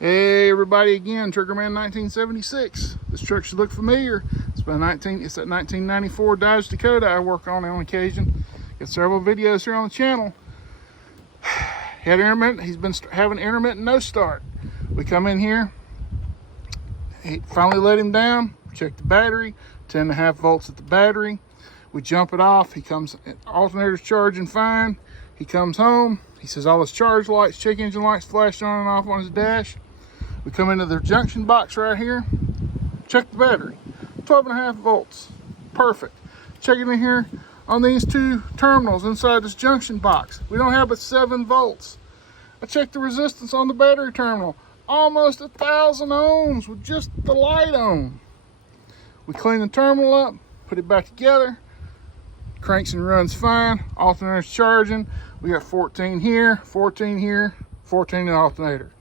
Hey everybody again, Triggerman 1976. This truck should look familiar. It's that 1994 Dodge Dakota I work on occasion. Got several videos here on the channel. He's been having intermittent no start. We come in here, finally let him down, check the battery, 10.5 volts at the battery. We jump it off. Alternator's charging fine. He comes home. He says all his charge lights, check engine lights flash on and off on his dash. We come into the junction box right here, check the battery, 12.5 volts, perfect. Check it in here on these two terminals inside this junction box. We don't have but 7 volts. I checked the resistance on the battery terminal, almost 1,000 ohms with just the light on. We clean the terminal up, put it back together, cranks and runs fine, alternator's charging. We got 14 here, 14 here, 14 in the alternator.